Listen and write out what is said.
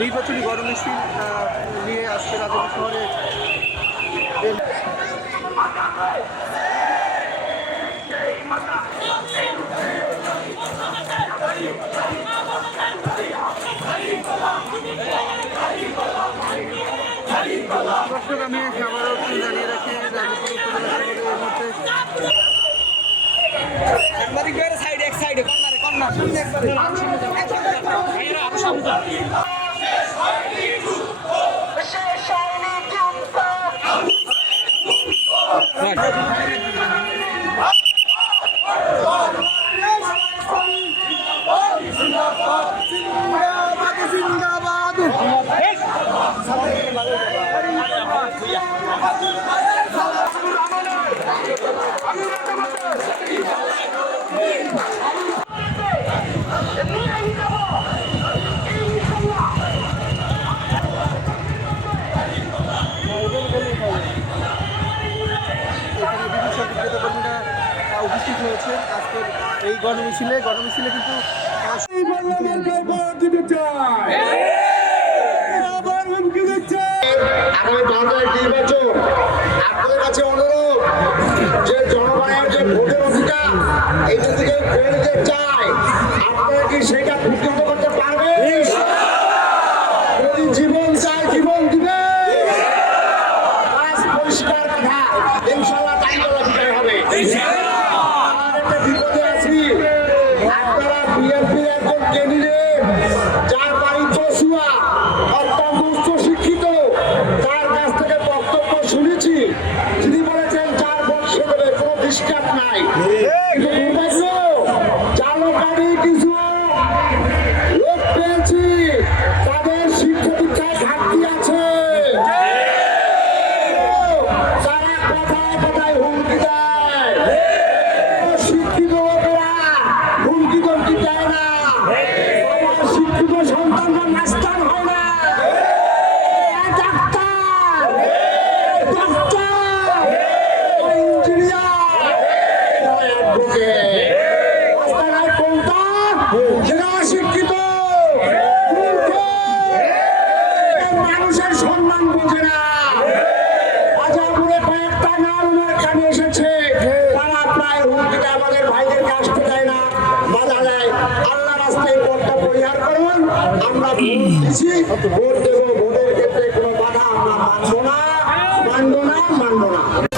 নির্বাচনী গণ মিছিল নিয়ে আজকে রাজধানী শহরে দর্শক আমি আবারও জানিয়ে রাখি উপস্থিত হয়েছে আজকের এই গণমিছিলে কিন্তু আগামী 5 তারিখ নির্বাচন, আপনাদের কাছে অনুরোধ যে জনগণের যে ভোটের অধিকার এটা থেকে ফেলে দিতে চায়, আপনারা কি সেটা প্রতিহত করতে পারবেন? যদি জীবন চায় জীবন দিবে, পরিষ্কার কথা, ইনশাআল্লাহ তাই বলা বিজয় হবে। আর একটা বিপদে আছি, আপনারা বিএনপির একজন ক্যান্ডিডেট যার বাড়ি চশুয়া, অত্যন্ত উচ্চ শিক্ষিত, তার কাছ থেকে বক্তব্য শুনেছি, তিনি বলেছেন 4 ভোট সে দেবে, কোনো ডিস্টার্ব নাই। কিন্তু দুর্ভাগ্য, চালক গাড়ি কিছু লোক পেয়েছি, তাদের শিক্ষা দীক্ষায় ঘাটতি আছে, তারা কথায় কথায় হুমকি দেয়, শিক্ষিত লোকেরা হুমকি দমকি দেয় না, আমার শিক্ষিত সন্তানরা নাস্তান হয় না। শিক্ষিত মানুষের সম্মান বুঝে না। আজাপুরে কয়েকটা নাম ওনার কানে এসেছে, তারা প্রায় হুমকিটা আমাদের ভাইদের আসতে দেয় না, বাধা দেয়। আল্লাহ রাস্তায় পথটা পরিহার করুন, আমরা ভোট দিচ্ছি, ভোট দেবো, ভোটের ক্ষেত্রে কোনো বাধা আমরা মানবো না।